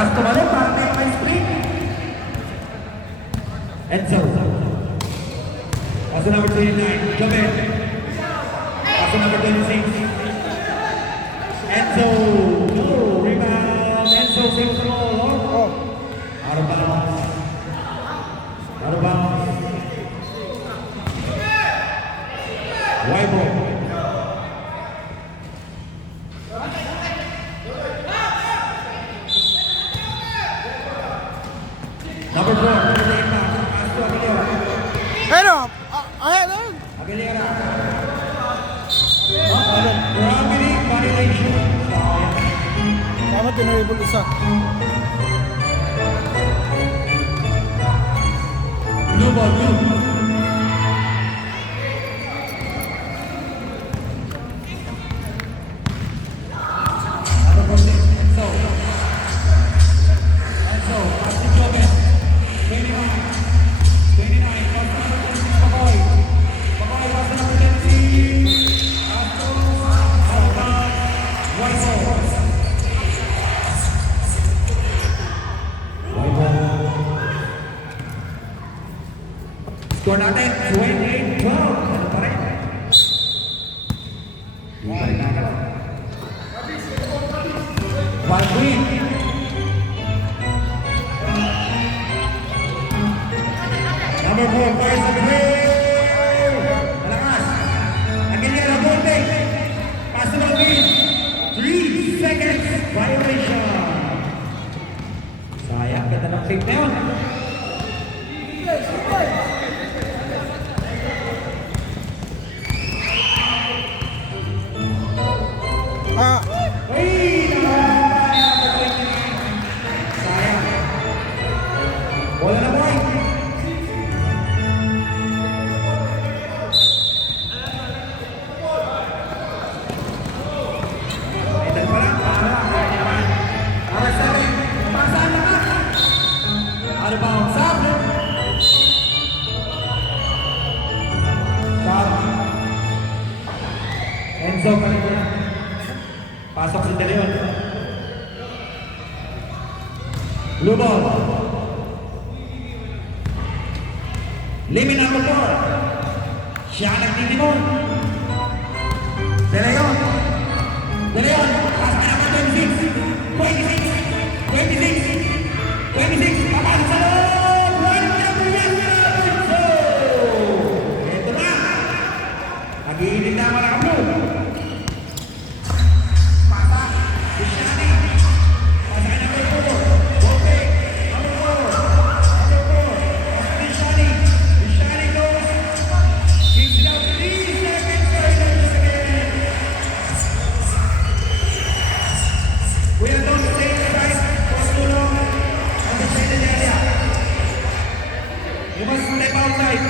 Taas tumalo, parang may spring. Enzo. Also number 29, Jobel. Also number 26. Enzo. Oh, rebound. Enzo saves the ball. Out of bounds. Out of bounds. White ball. Number 4, pass to Aguilera. Pero, ahead on. Aguilera. Gravity violation. Dapat tinuribol isa. Blue ball, blue. Score natin, 28-12. Ano pa rin? One win. Number 4, Fires of the Hill. Malakas. Aguilera Bolte. Pass to Melvin. 3 seconds. Violation. Sayang, ganda ng tape na yun. Sayang. Bola na boy. Ito pa lang. Para sa akin. Pasaan na ka. Out of bounds. Sab. Enzo pa rin. Pasok si De Leon. Blue ball. Limin number 4. Siya nagtitimon. De Leon. De Leon. Pass ka naman 26. 26. 26. 26. Papasok sa loob. One number 1. Ito na. Mag-iinit na mga blue. You must step outside.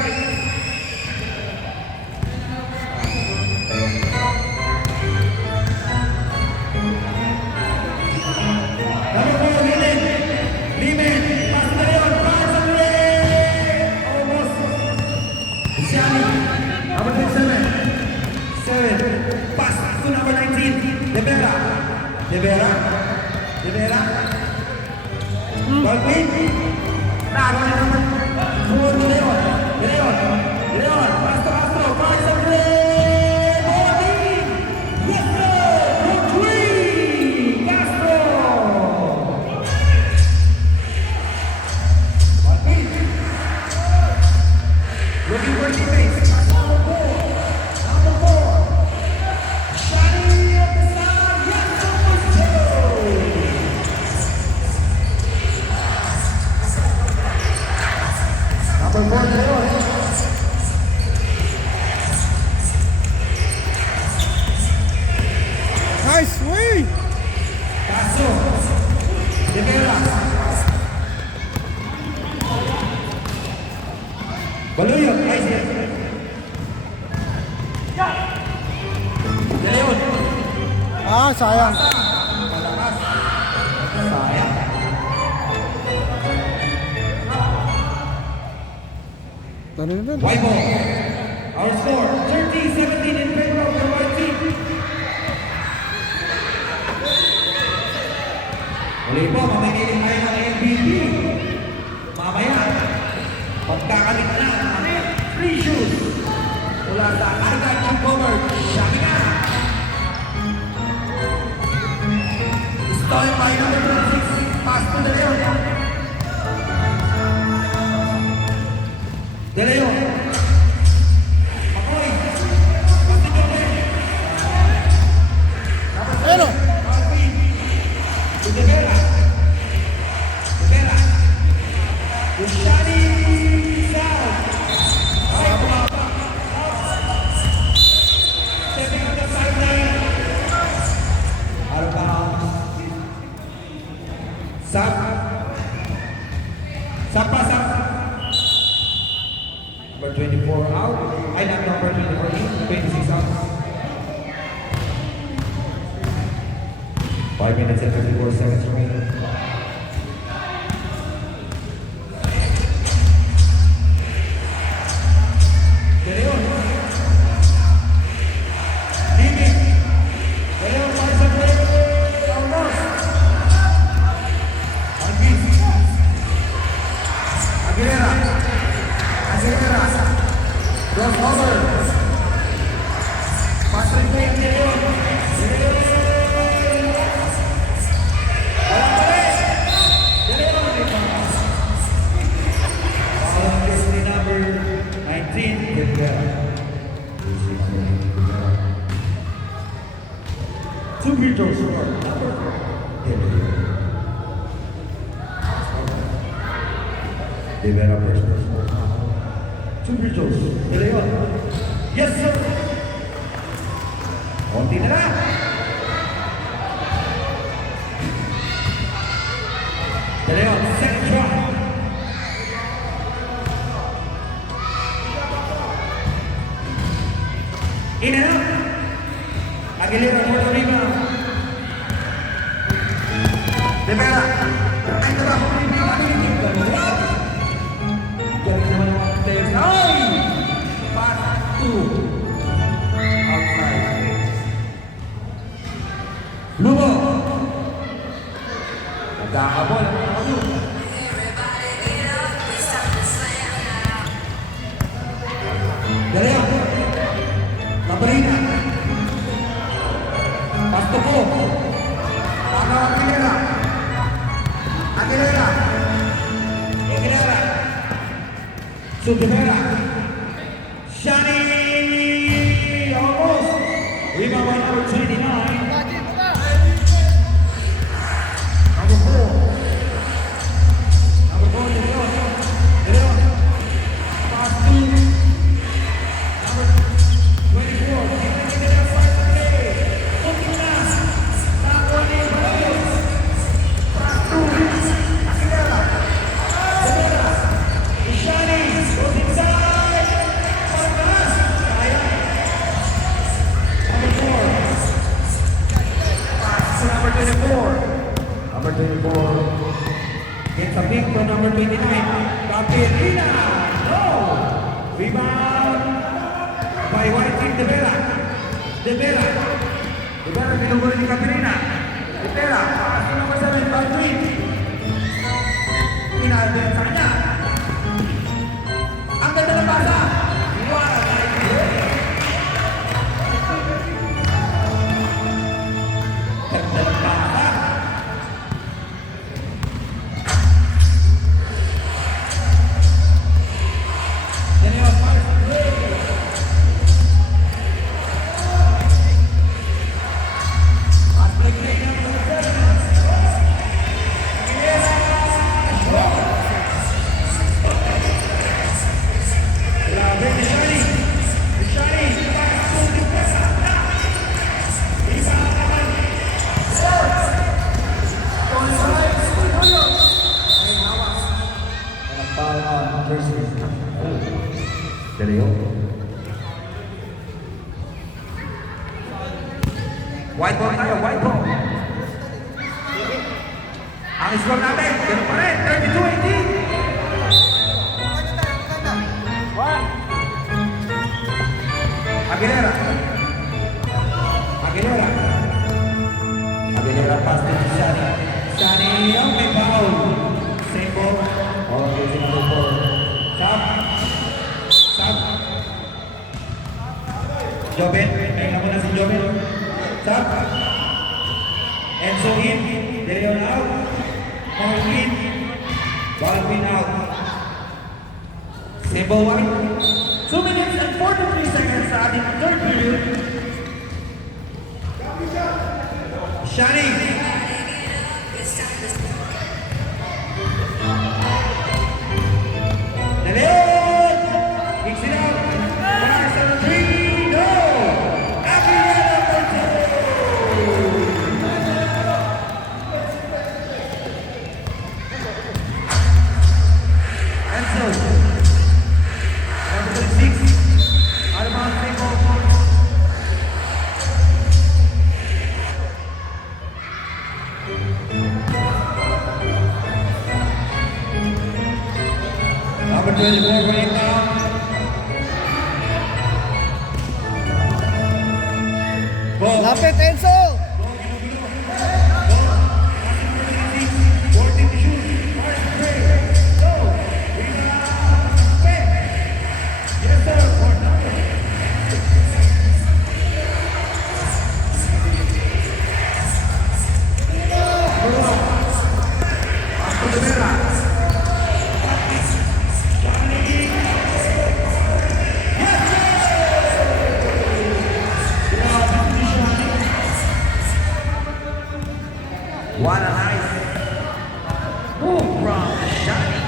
Number 4, Limen. Pass to Leon. Pass to Leon. Almost. Luciani. Number 27. 7. Pass to number 19. De Vera. De Vera. De Vera. Ballwin. Tago na naman. Leon, Leon, Leon, Castro, finds a play, Martin, yes sir, for 3, Castro. Martin, looking for teammates, number 4, Shani of the Sun, yes number 2. Number 4, Leon. Nice swing! Paso. De Vera. Baluyo. Ay siya. De Leon. Sayang. Sayang. White ball. Our score, 30-17 in favor of the white team. Uli po, mamigilin mula sa Argan Vancouver, Shamina. Stolen by number 26, pass to De Leon. De Leon. Makoy. Ayun o. De Vera. De Vera. Ushani South. Ay, bumaba. Stepping on the sideline. Out of bounds. Sap. Sapa, Sap. Number 24 out. Ay, not number 24 in. 26 out. 5 minutes and 54 seconds remaining. De Leon. Limi. De Leon para sa play. Almost. Alvis. Aguilera. Aguilera. Crossover. Pass and play. De Leon. De Leon. De Leon. Jersey number 19. De Vera. Two free throws for number De Leon. De Vera first. Two free throws. De Leon. Yes, sir. Konti na lang. De Leon, second try. In and out. Aguilera for the rebound. De Vera. Ay, trabaho ni Vera. Galing naman ang mga players. Ay! Pass to. Outside. Lumo. Nagkakabol. Nagkakabol. De Leon. Cabrina. Pasto po. Para Aguilera. Aguilera. Aguilera. To De Vera. Shani. Almost. Rebound by number 29. Number 4. Number 4, De Leon. De Leon. Pass to number 24. Give it a fight to play. Looking last. Not running plays. Pass to Aguilera. De Vera. Ishani goes inside. Pass. Kaya. Number 4. Pass to number 24. Number 24. Gets a pick from number 29. Capirina. No. Rebound by White Team De Vera. De Vera. De Vera pinugol ni Capirina. De Vera. Pass to number 7. Baldwin. Pinaldo sa kanya. Ang ganda ng pasa. Iwala na rin. Ganda ng pasa. De Leon, pass to play. Pass play number 7. Aguilera. Grabe, Ishani. Ishani. Pass to De Vera. Isa naman. Foul on Jersey. De Leon. White ball tayo, white ball. Ang score natin, ganun pa rin, 32-18. Aguilera. Aguilera. Aguilera pass to Shani. Shani, ang may foul. Same ball. Okay, number 4. Sap. Sap. Jobel. Pahinga muna si Jobel. Stop. Enzo in. De Leon out. Paul in. Baldwin out. Symbol 1. 2 minutes and 43 seconds sa ating third period. Shani. De Leon. Kicks it out. Fires on the 3. No. Aguilera for 2. Enzo. Number 36. Armand Symbol 4. Number 24 running down. Ball. Lapit, Enzo! What a nice move from Shani.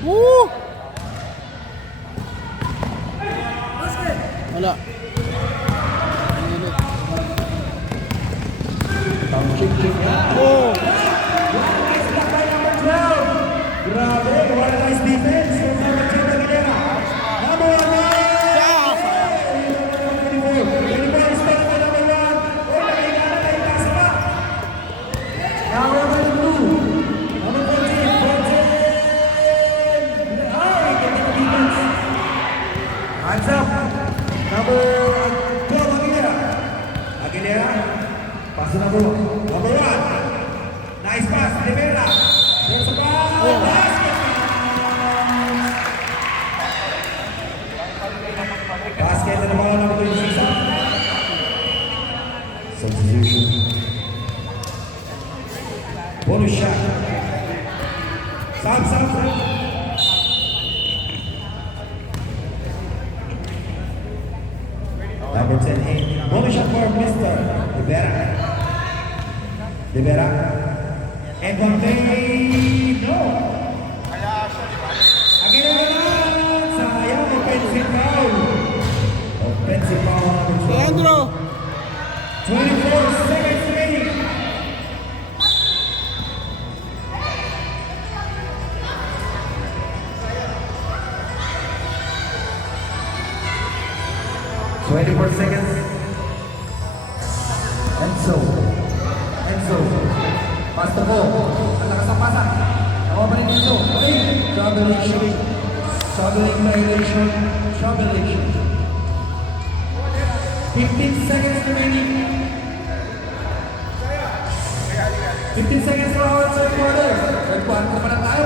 Woo! Wala. Oh! Grabe, what a nice defense from number 10 Aguilera. Number 1 24 is better than number 1. Oh, nakikita na itas pa. Now number 2. Number 14. 14. Ay, ganda na defense. Hands up. Number 12 Aguilera. Aguilera. Pass to number 1. Number 1. Nice pass. Rivera. There's a ball. Basket. Basket and the ball number 26. Substitution. Bonus shot. Stop. Number 10, hey. Bonus shot for Mr. Rivera. And one day, no. Aguilera naman. Sayang, offensive foul. Offensive foul number 12. Leandro! 24 seconds remaining. Seconds. Enzo. Pass the ball. Ang lakas ng pasa. Nakuha pa rin Enzo. Okay. Troublation. 15 seconds remaining. 15 seconds for our third quarter. Third quarter pa lang tayo.